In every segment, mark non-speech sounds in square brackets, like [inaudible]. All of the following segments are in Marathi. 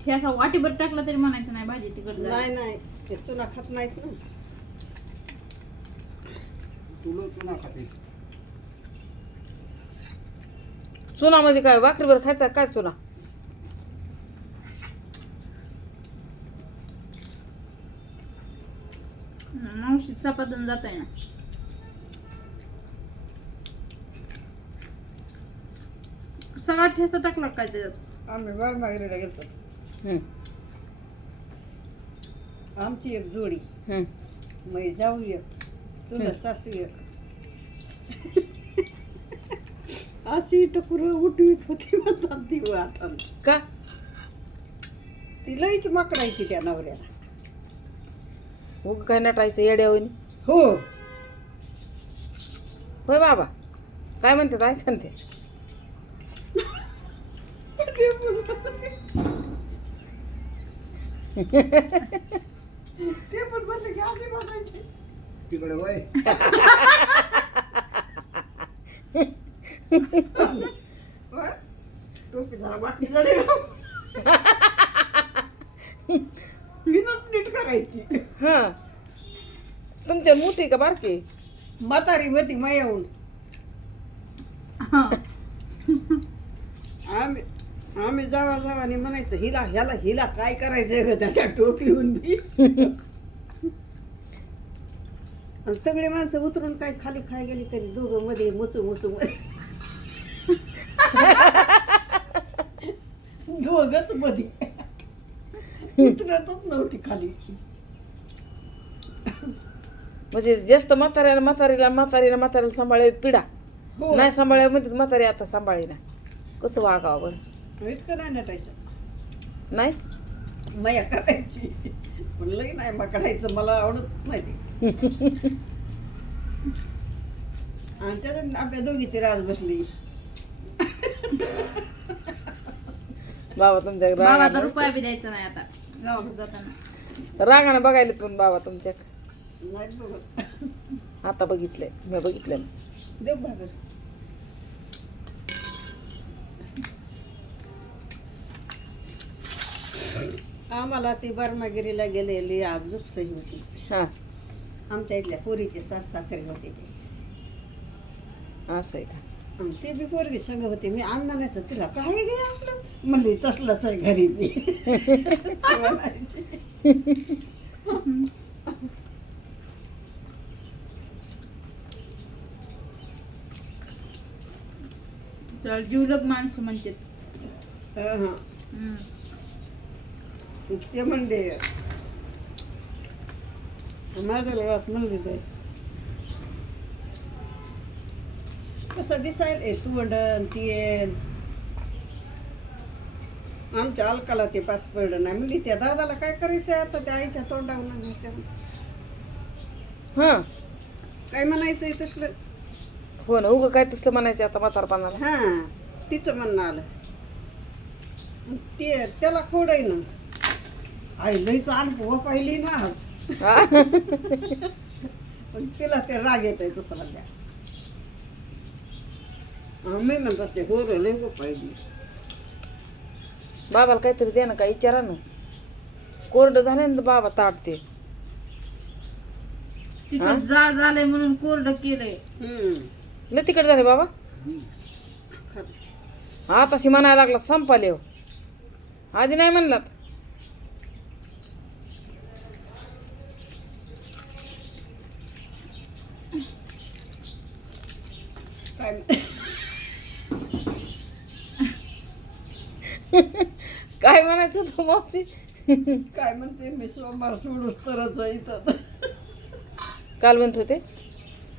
हे असं वाटीभर टाकलं तरी म्हणायचं नाही भाजी तिकड नाही नाही ते चुना खात नाहीत ना. तुला चुना खाते. चुना म्हणजे काय? भाकरीवर खायचा काय चुना? मावशी सपादून जातोय ना. सगळा ठेसा टाकला काय त्याच्यात? आम्ही बारमागिरीला गेलो हम्म, आमची एक जोडी. हम्म. मै जाऊ एक. तुला. सासू एक. अशी टकुर उठवीत होती म्हणतात ती वाटण का? ती लईच माकडायची त्या नवऱ्याला. उग काय नटायचं येड्या होईन हो. होय बाबा. काय म्हणतात? ऐका ना ते. [laughs] ते पण म्हणले की आजी बघायची तिकडे वय. टोपी जरा वाटली झाली विनच नीट करायची. हा. तुमच्या मोठी का बारकी? म्हातारी होती मग येऊन आम्ही आम्ही जावा जावानी म्हणायचं हिला ह्याला हिला काय करायचंय ग त्याच्या टोपीहून बी? आणि सगळी माणसं उतरून काय खाली खाय गेली तरी दोघं मध्ये मुचू मुचू मध्ये. दोघच मध्ये. उतरतच नव्हती खाली. म्हणजे जास्त म्हाताऱ्याला म्हातारीला म्हातारीला म्हातारीला सांभाळे पिढा. हो. नाही सांभाळे म्हणतात म्हातारी आता सांभाळी ना. कसं वागावं इतकं नाही नटायचं? नाही. मया करायची. लई नाही मकडायचं मला आवडत नाही ते आणि त्याच्यात आपल्या दोघी ती राज बसली. बाबा तुमच्या बाबा तर रुपया बी द्यायचा नाही आता. गावाकडे जाताना. रागानं बघायला पण बाबा तुमच्या नाही बघत. आता बघितलंय मी बघितलं देव भागर आम्हाला ती बर्मागिरीला गेलेली आजूक सही होती. हा. आमच्या इथल्या पोरीचे सास सासरे होते ते. असं आहे का? आणि ते बी पोरगी सगळं होते. मी आण म्हणायचं तिला काय गे आपलं? म्हणले तसलंच आहे घरी बी. म्हणायची. चल जीवलग माणसं म्हणतात. हं, हं. हम्म. ते म्हणले. माझ्या गावात म्हणले ते कसं दिसायला? ए तुवंडन तेन आमच्या अलकाला ते पास पडलं नाही. म्हणली त्या दादाला काय करायचं आता? त्या आईच्या तोंडावर हा. काय म्हणायचंय तसलं? हो ना उगं काय तसलं म्हणायचं आता म्हातारपणाला? हा तिचं म्हणणं आलं. ते त्याला खोड आहे ना. आई लईच अनुभव पाहिली ना आज? पण तिला ते राग येत आहे तसं म्हणल्या. आम्ही म्हणतात ते हो रे लय गो पाहिजे बाबाला काहीतरी दे ना काय विचारा ना. कोरड झाले ना बाबा ताटते तिथं जाड झालंय म्हणून कोरडं केलंय. हम्म. लय तिकड झाले बाबा? खात आताशी म्हणायला लागला संपाले हो. आधी नाही म्हणलात? काय? काय म्हणायचं होतं मावशी? काय म्हणते? मी सोमवार सोडूस तरच इथं. काल म्हणत होते?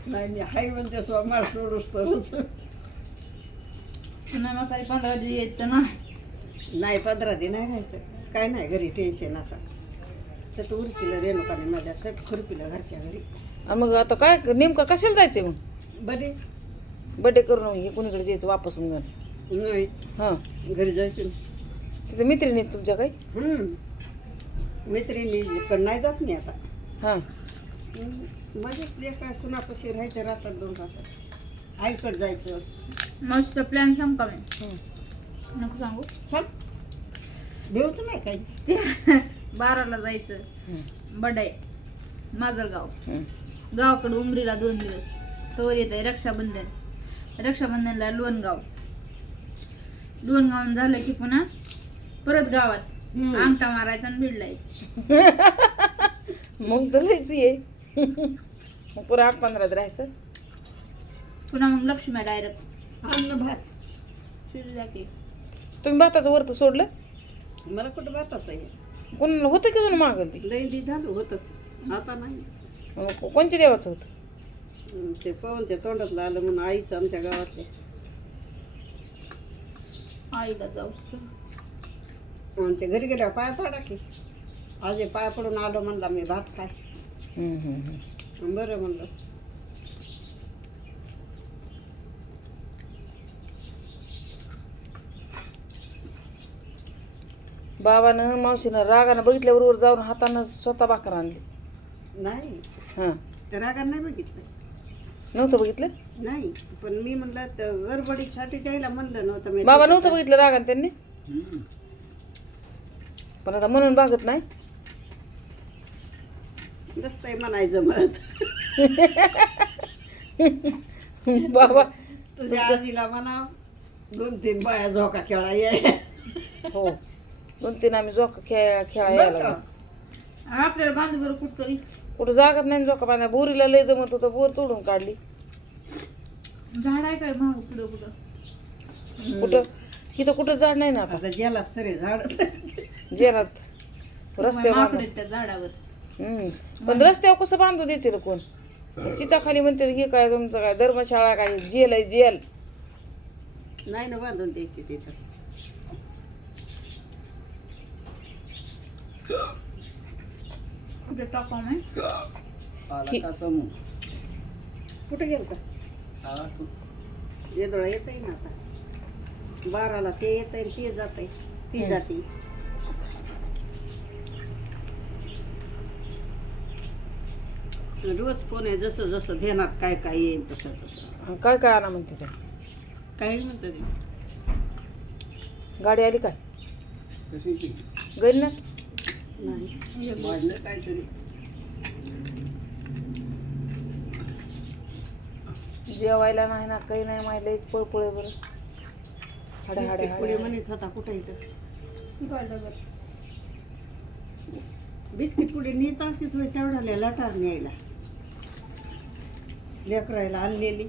नाही मी हाय म्हणते सोमवार सोडूस तरच. नाही म्हातारी पंधरा दिवस येत ना. नाही पंधरा दिन नाही राहायचं. काय नाही घरी टेन्शन आता. चट उरकीला रेणुकाने माझ्या? चट खुरपीला घरच्या घरी. आणि मग आता काय नेमकं कशाला जायचंय मग? बरे. बड्डे करून हे कोणीकडे जायचं? वापस मग नाही. हां. घरी जायचं तिथे मैत्रिणी आहेत तुमच्या काही? हम्म. मैत्रिणी पण नाही जात नाही आता. हां. हम्म. मजेत लेखा सुनापाशी राहायचं राहतात दोन राहतात. आईकडे जायचं. मस्त प्लॅन सांग का मी? हं. नको सांगू. सांग. देऊच नाही काही? ते [laughs] बाराला जायचं. हं, बडाय माजलगाव. हं. गावाकडे उमरीला दोन दिवस. तवर येत आहे रक्षाबंधन. रक्षाबंधनला लोणगाव. लोणगाव झालं की पुन्हा परत गावात. अंगठा मारायचा आणि भिडलायचं [laughs] मग तर लयच ये. [laughs] मग पुरा आठ पंधरात राहायचं. पुन्हा मग लक्ष्मी डायरेक्ट अन्न भात. शिरू जाते तुम्ही भाताचं वरत सोडलं? मला कुठं भाताचं आहे? कोण होतं की जण मागल ती? लई दी झालं होतं. आता नाही. कोणच्या देवाचं होतं? ते पवनच्या तोंडातलं आलं म्हणून आईचं आमच्या गावातले. आईला जाऊस. आणि ते घरी गेल्यावर पाय पडा की. आज पाय पडून आलो म्हणला मी भात खाय. हं, हं, हं. बरं म्हणलं. बाबानं मावशीनं रागानं बघितल्यावर वर जाऊन हातानं स्वतः भाकर आणली. नाही. हां. ते रागात नाही बघितलं. नव्हतं बघितलं? नाही पण मी म्हणलं तर गडबडीसाठी द्यायला म्हणलं नव्हतं मी. बाबा नव्हतं बघितलं रागानं त्यांनी? हम्म. पण आता म्हणून भागत नाही? नसतंय म्हणायचं मत [laughs] बाबा. तुझ्या आजीला म्हणा दोन तीन बाया झोका खेळा ये. हो. दोन तीन आम्ही जोका खेळ खेळा यायला लागलो. आपल्याला बांधू बरं कुठ तरी कुठं जागत नाही जोका बांधा बोरीला लय जमत होतं बोर तोडून काढली. झाड आहे काय महाग पुढं कुठं कुठं? इथं कुठं झाड नाही ना आता? ज्याला सरे झाड. जेरात रस्त्यावर माकड बांधून. आहेत त्या झाडावर. हम्म. पण रस्त्यावर कसं बांधू देते रे कोण? चिताखाली म्हणते हे काय तुमचं काय? धर्मशाळा काय? जेल आहे जेल. नाही ना बांधून द्यायची तिथं. कुठे आला का समूह कुठे गेल का आला तू. येदोळा येत आहे ना आता. बाराला ते येत आहे ते जात आहे ती. जाते. रोज फोन आहे जसं जसं ध्यानात काय काय येईल तसं तसं. हा, काय काय आणा म्हणते ते? काही म्हणतात ते. गाडी आली काय? कशाची गैल ना नाही काहीतरी. जेवायला नाही ना काही नाही माहिती पळपळे बरं. हाडे हाडे बिस्किट पुढे हाडे. म्हणत होता कुठे इथं? बिस्किट पुढे नेत असतीच होय तेवढ्या लटार न्यायला. लेकरायला आणलेली.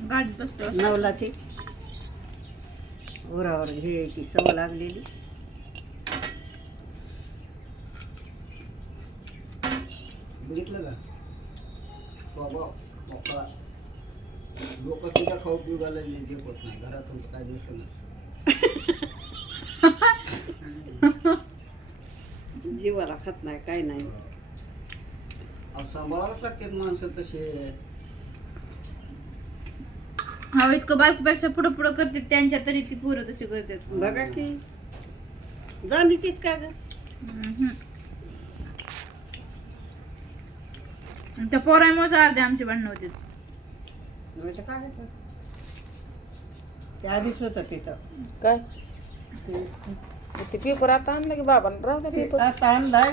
बसतो. नवलाची. उरावर घ्यायची सवय लागलेली बघितलं का स्वभाव मोकळा लोक सुद्धा खाऊ पिऊ घालायला जेवत नाही. घरातून काय दिसत जीवाला खात नाही काय नाही. सांभाळावंच लागतात माणसं तसे. हा इतकं बायकोपेक्षा पुढं पुढं करते त्यांच्या तरी ती पोरं तशी करतात. बघा की. जाणी तीत का ग? आणि त्या पोरामुळे अर्धे आमची भांडणं होते. नाही तर काय होतं? ते आधीच होतं तिथं. काय? ते पेपर आता आणलं की बाबा राहू द्या ते पेपर. आता आणलाय.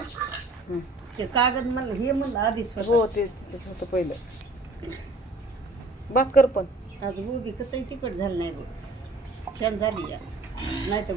हं. ते कागद म्हणलं हे म्हणलं आधीच होतं. हो ते तसं होतं पहिलं. बात कर पण. आज गोबी कसंही तिकट झालं नाही बघ. छान झाली या. नाही तर